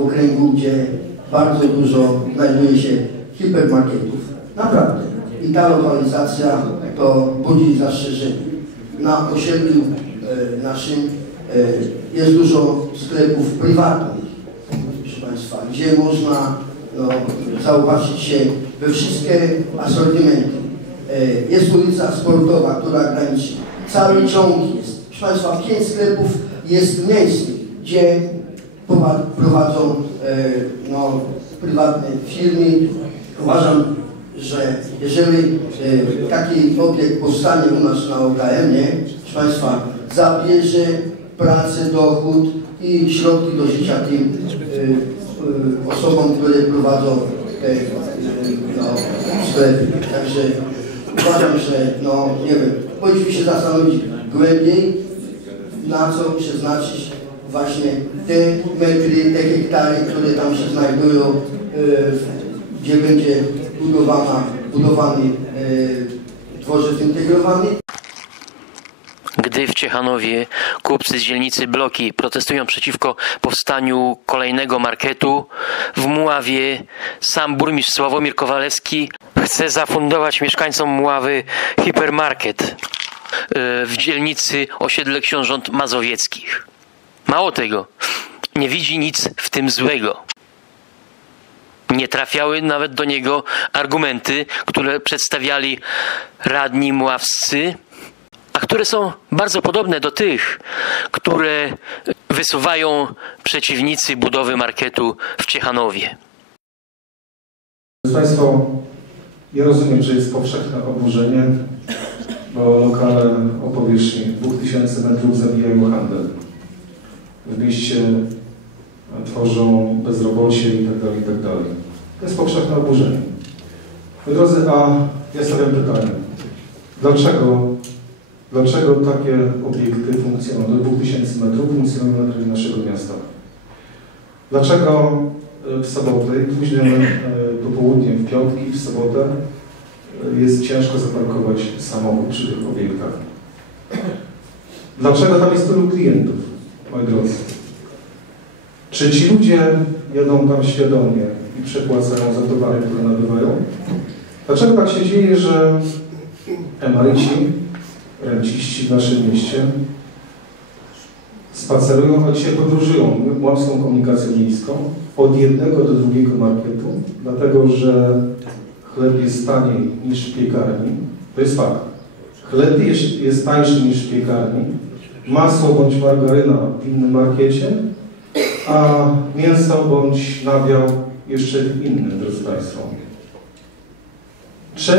w okręgu, gdzie bardzo dużo znajduje się hipermarketów. Naprawdę. I ta lokalizacja to budzi zastrzeżenie. Na osiedlu e, naszym e, jest dużo sklepów prywatnych, proszę Państwa, gdzie można no, zauważyć się we wszystkie asortymenty. E, Jest ulica sportowa, która graniczy. Cały ciąg jest. Proszę Państwa, pięć sklepów jest miejsc, gdzie prowadzą e, no, prywatne firmy. Uważam, że jeżeli e, taki obiekt powstanie u nas na OKM-ie, proszę Państwa, zabierze pracę, dochód i środki do życia tym e, osobom, które prowadzą te no, sklepy. Także uważam, że no nie wiem, powinniśmy się zastanowić głębiej, na co przeznaczyć właśnie te metry, te hektary, które tam się znajdują, e, gdzie będzie budowana, budowany e, dworzec integrowany. Gdy w Ciechanowie kupcy z dzielnicy Bloki protestują przeciwko powstaniu kolejnego marketu, w Muławie sam burmistrz Sławomir Kowalewski chce zafundować mieszkańcom Muławy hipermarket e, w dzielnicy osiedle książąt mazowieckich. Mało tego, nie widzi nic w tym złego. Nie trafiały nawet do niego argumenty, które przedstawiali radni muławscy, a które są bardzo podobne do tych, które wysuwają przeciwnicy budowy marketu w Ciechanowie. Drodzy Państwo, ja rozumiem, że jest powszechne oburzenie, bo lokale o powierzchni 2000 metrów zabijają handel. W mieście tworzą bezrobocie itd. itd. To jest powszechne oburzenie. Moi drodzy, a ja stawiam pytanie. Dlaczego, dlaczego takie obiekty funkcjonują, do 2000 metrów funkcjonują na terenie naszego miasta? Dlaczego e, w soboty, późnym e, popołudniem, w piątki, w sobotę e, jest ciężko zaparkować samochód przy tych obiektach? Dlaczego tam jest tylu klientów, moi drodzy? Czy ci ludzie jadą tam świadomie i przepłacają za towary, które nabywają? Dlaczego tak się dzieje, że emeryci, renciści w naszym mieście spacerują, a dzisiaj podróżują łamską komunikacją miejską od jednego do drugiego marketu, dlatego że chleb jest taniej niż w piekarni. To jest fakt. Chleb jest, jest tańszy niż w piekarni, masło bądź margaryna w innym markecie, a mięso bądź nabiał jeszcze w innym, drodzy Państwo. Czy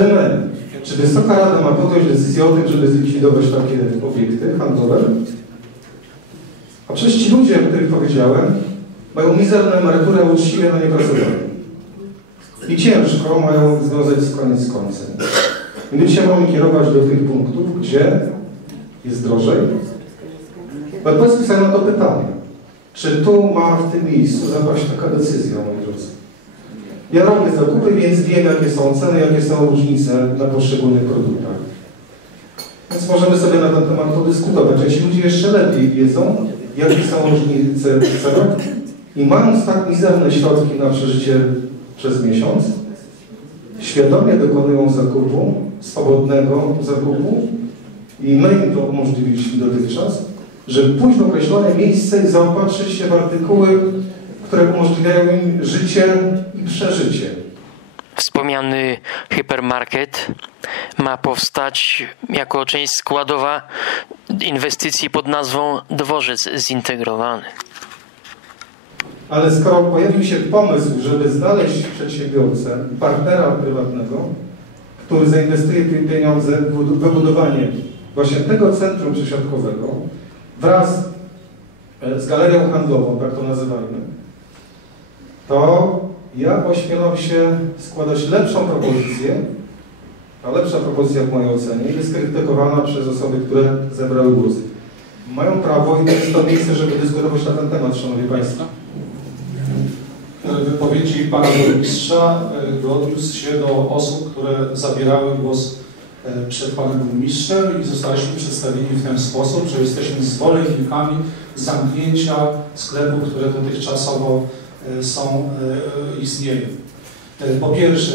czy Wysoka Rada ma podjąć decyzję o tym, żeby zlikwidować takie obiekty handlowe? A przecież ci ludzie, o których powiedziałem, mają mizerne emerytury, a uczciwie na nie pracowali. I ciężko mają związać z koniec z końcem. I my dzisiaj mamy kierować do tych punktów, gdzie jest drożej. Powiedzmy sobie na to pytanie. Czy tu ma w tym miejscu zapaść taka decyzja, moi drodzy? Ja robię zakupy, więc wiem, jakie są ceny, jakie są różnice na poszczególnych produktach. Więc możemy sobie na ten temat podyskutować. Ci ludzie jeszcze lepiej wiedzą, jakie są różnice w cenach i mając tak mizerne środki na przeżycie przez miesiąc, świadomie dokonują zakupu, swobodnego zakupu i my im to umożliwiliśmy dotychczas, żeby pójść w określone miejsce i zaopatrzyć się w artykuły, które umożliwiają im życie i przeżycie. Wspomniany hipermarket ma powstać jako część składowa inwestycji pod nazwą Dworzec Zintegrowany. Ale skoro pojawił się pomysł, żeby znaleźć przedsiębiorcę, partnera prywatnego, który zainwestuje te pieniądze w bud- wybudowanie właśnie tego centrum przesiadkowego wraz e, z galerią handlową, tak to nazywajmy, to ja ośmielam się składać lepszą propozycję, a lepsza propozycja w mojej ocenie jest krytykowana przez osoby, które zebrały głos. Mają prawo i to jest to miejsce, żeby dyskutować na ten temat, Szanowni Państwo. wypowiedzi pana burmistrza e, odniósł się do osób, które zabierały głos e, przed panem burmistrzem i zostaliśmy przedstawieni w ten sposób, że jesteśmy zwolennikami zamknięcia sklepów, które dotychczasowo e, są, e, istnieją. E, Po pierwsze,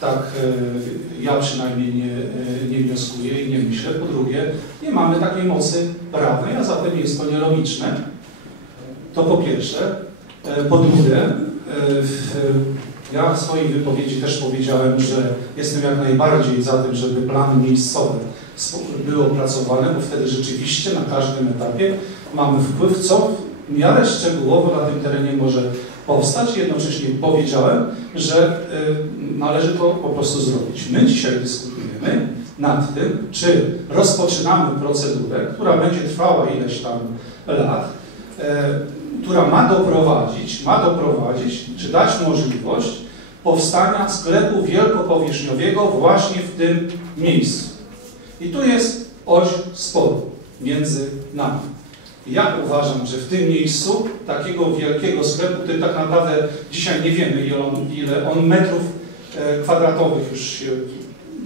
tak e, ja przynajmniej nie, e, nie wnioskuję i nie myślę. Po drugie, nie mamy takiej mocy prawnej, a zatem jest to nielogiczne. To po pierwsze. E, Po drugie, e, ja w swojej wypowiedzi też powiedziałem, że jestem jak najbardziej za tym, żeby plany miejscowe były opracowane, bo wtedy rzeczywiście na każdym etapie mamy wpływ, co w miarę szczegółowo na tym terenie może powstać. Jednocześnie powiedziałem, że y, należy to po prostu zrobić. My dzisiaj dyskutujemy nad tym, czy rozpoczynamy procedurę, która będzie trwała ileś tam lat, która ma doprowadzić, ma doprowadzić, czy dać możliwość powstania sklepu wielkopowierzchniowego właśnie w tym miejscu. I tu jest oś sporu między nami. Ja uważam, że w tym miejscu takiego wielkiego sklepu, który tak naprawdę dzisiaj nie wiemy, ile on, ile on metrów e, kwadratowych już się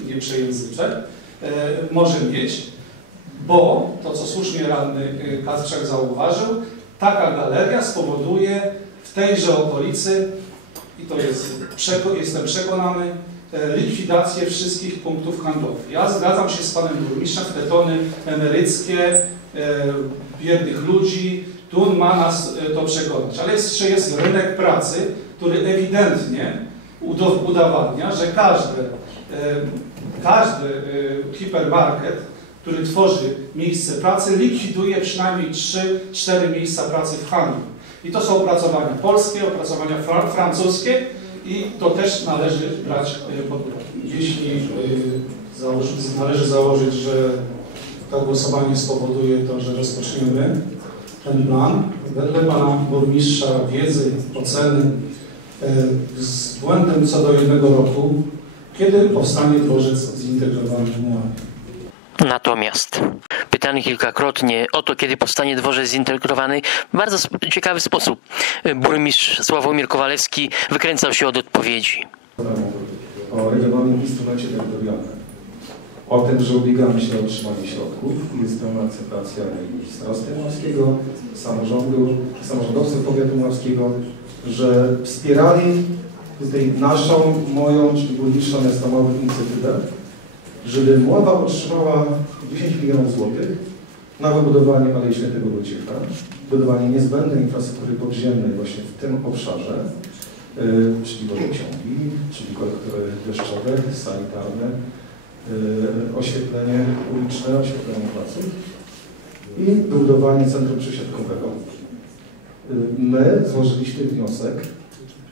nie przejęzyczę, e, może mieć, bo to, co słusznie radny e, Kacprzak zauważył, taka galeria spowoduje w tejże okolicy, i to jest, jestem przekonany, e, likwidację wszystkich punktów handlowych. Ja zgadzam się z panem burmistrzem, te tony emeryckie, e, biednych ludzi, tu ma nas e, to przekonać. Ale jeszcze jest rynek pracy, który ewidentnie udo- udowadnia, że każdy, każdy hipermarket, który tworzy miejsce pracy, likwiduje przynajmniej 3-4 miejsca pracy w handlu. I to są opracowania polskie, opracowania fra francuskie i to też należy brać e, pod uwagę. Jeśli e, założy, należy założyć, że to głosowanie spowoduje to, że rozpoczniemy ten plan, wedle Pana Burmistrza wiedzy, oceny e, z błędem co do jednego roku, kiedy powstanie dworzec zintegrowany w Muławie. Natomiast pytany kilkakrotnie o to, kiedy powstanie dworzec zintegrowany, w bardzo ciekawy sposób burmistrz Sławomir Kowalewski wykręcał się od odpowiedzi. o regionalnym instrumencie terytorialnym. O tym, że ubiegamy się o otrzymanie środków. Jest pełna akceptacja i starosty mławskiego, samorządu, samorządowców powiatu mławskiego, że wspierali tutaj naszą, moją, czyli burmistrza miasta Mławy inicjatywę, żeby Mława otrzymała 10 milionów złotych na wybudowanie Alei Świętego Wojciecha, budowanie niezbędnej infrastruktury podziemnej właśnie w tym obszarze, y, czyli wodociągi, czyli kolektory deszczowe, sanitarne, y, oświetlenie uliczne, oświetlenie placów i wybudowanie centrum przesiadkowego. Y, My złożyliśmy wniosek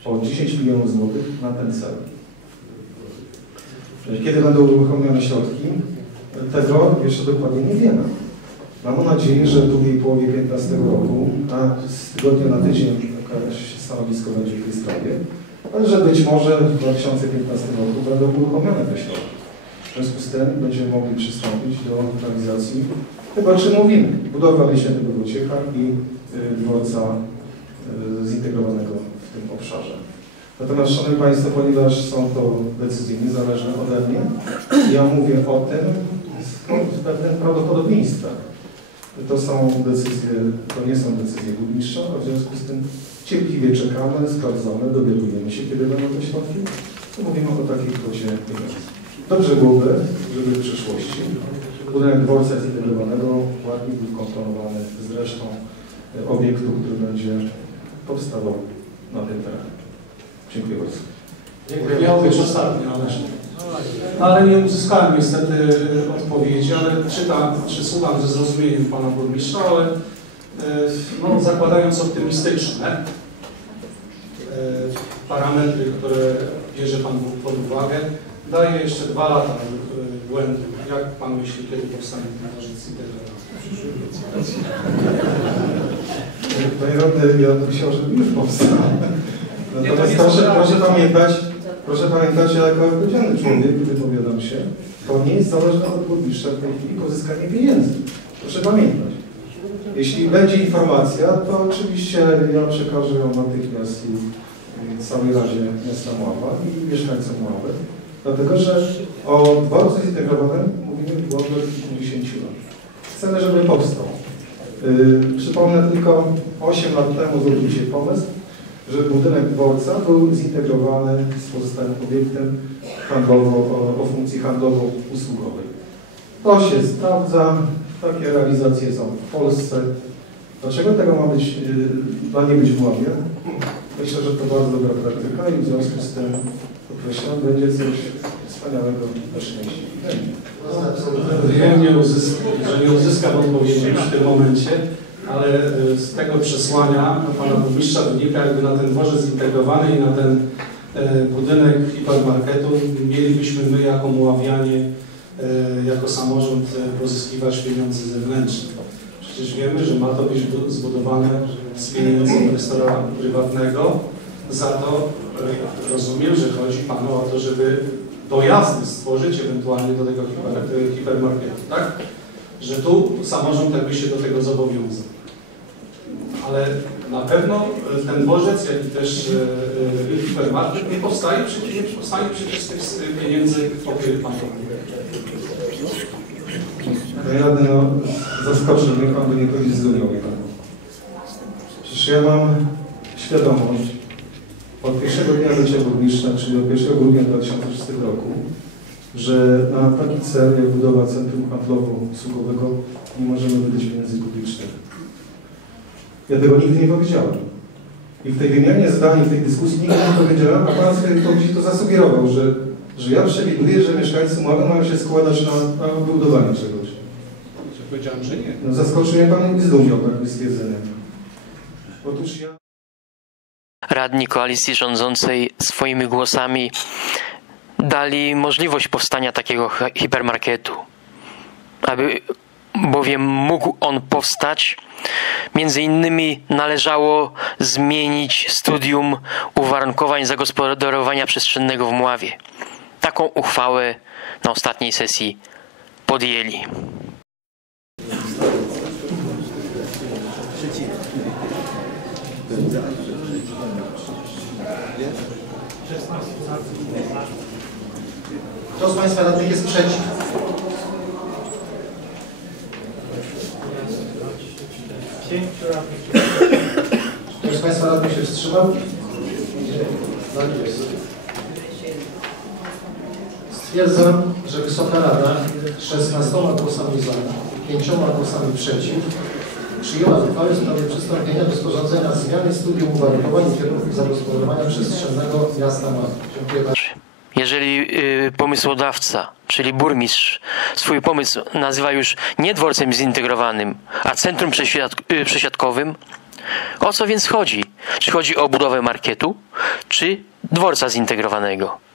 o 10 milionów złotych na ten cel. Kiedy będą uruchomione środki, tego jeszcze dokładnie nie wiemy. Mam nadzieję, że w drugiej połowie 2015 roku, a z tygodnia na tydzień stanowisko będzie w tej sprawie, ale że być może w 2015 roku będą uruchomione te środki. W związku z tym będziemy mogli przystąpić do realizacji, chyba czy mówimy, budowy Alei Świętego Wojciecha i y, dworca y, zintegrowanego w tym obszarze. Natomiast, Szanowni Państwo, ponieważ są to decyzje niezależne ode mnie, ja mówię o tym z pewnym prawdopodobieństwem. To są decyzje, to nie są decyzje burmistrza, a w związku z tym cierpliwie czekamy, sprawdzamy, dowiadujemy się, kiedy będą te środki. To mówimy o takiej kwocie pieniędzy. Dobrze byłoby, żeby w przyszłości budynek dworca zintegrowanego ładnie był komponowany z resztą obiektu, który będzie powstawał na tym terenie. Dziękuję bardzo. Dziękuję. Miał być ostatni, ale, ale nie uzyskałem niestety y, odpowiedzi, ale czytam, czy słucham ze zrozumieniem Pana Burmistrza, ale y, no, zakładając optymistyczne y, parametry, które bierze Pan pod uwagę, daje jeszcze dwa lata błędu. Jak Pan myśli, kiedy powstanie ten zintegrowany? Panie radny, ja chciał, żeby już powstał. Nie, to Natomiast nie proszę, proszę pamiętać, proszę pamiętać, że jako odpowiedzialny człowiek, wypowiadam się, to nie jest zależne od burmistrza w tej chwili pozyskanie pieniędzy. Proszę pamiętać. Jeśli będzie informacja, to oczywiście ja przekażę ją natychmiast i i całej Radzie Miasta Mława i mieszkańcom Mławy. Dlatego, że o dworcu zintegrowanym mówimy było do kilkudziesięciu lat. Chcemy, żeby powstał. Yy, przypomnę tylko 8 lat temu zrobiliście pomysł, że budynek dworca był zintegrowany z pozostałym obiektem handlowo, o, o funkcji handlowo-usługowej. To się sprawdza, takie realizacje są w Polsce. Dlaczego tego ma być, yy, ma nie być w ławie? Myślę, że to bardzo dobra praktyka i w związku z tym określam, będzie coś wspaniałego na szczęście. Że nie uzyskam odpowiedzi w tym momencie, ale e, z tego przesłania pana burmistrza wynika, jakby na ten dworzec zintegrowany i na ten e, budynek hipermarketu mielibyśmy my jako Muławianie, e, jako samorząd pozyskiwać pieniądze zewnętrzne. Przecież wiemy, że ma to być bu- zbudowane z pieniędzy inwestora prywatnego. Za to rozumiem, że chodzi panu o to, żeby dojazdy stworzyć ewentualnie do tego hiper, hipermarketu, tak? Że tu samorząd jakby się do tego zobowiązał. Ale na pewno e, ten dworzec, jak i też e, e, hipermarket nie powstaje przecież, nie powstanie przecież z tych pieniędzy, o których Pan mówi. Radny, no zaskoczył mnie Pan, by nie powiedzieć zdumiał mnie Pan. Przecież ja mam świadomość od pierwszego dnia bycia burmistrza, czyli od 1 grudnia 2006 roku, że na taki cel jak budowa centrum handlowo-usługowego nie możemy wydać pieniędzy publicznych. Ja tego nigdy nie powiedziałem. I w tej wymianie zdań, w tej dyskusji nigdy nie powiedziałem, a Pan sobie to, to zasugerował, że, że ja przewiduję, że mieszkańcy Mławy mają się składać na, na budowanie czegoś. Powiedziałem, że nie. No, zaskoczył mnie Pan i zdumiał takie stwierdzenie. Otóż ja... Radni koalicji rządzącej swoimi głosami dali możliwość powstania takiego hi- hipermarketu. Aby bowiem mógł on powstać, między innymi należało zmienić studium uwarunkowań zagospodarowania przestrzennego w Mławie. Taką uchwałę na ostatniej sesji podjęli. Kto z Państwa radnych jest przeciw? Z Państwa radnych się wstrzymał? Tak jest. Stwierdzam, że Wysoka Rada 16 głosami za i 5 głosami przeciw przyjęła uchwałę w sprawie przystąpienia do sporządzenia zmiany studium uwarunkowań i kierunków zagospodarowania przestrzennego miasta Mławy. Dziękuję bardzo. Jeżeli y, pomysłodawca, czyli burmistrz, swój pomysł nazywa już nie dworcem zintegrowanym, a centrum y, przesiadkowym, o co więc chodzi? Czy chodzi o budowę marketu, czy dworca zintegrowanego?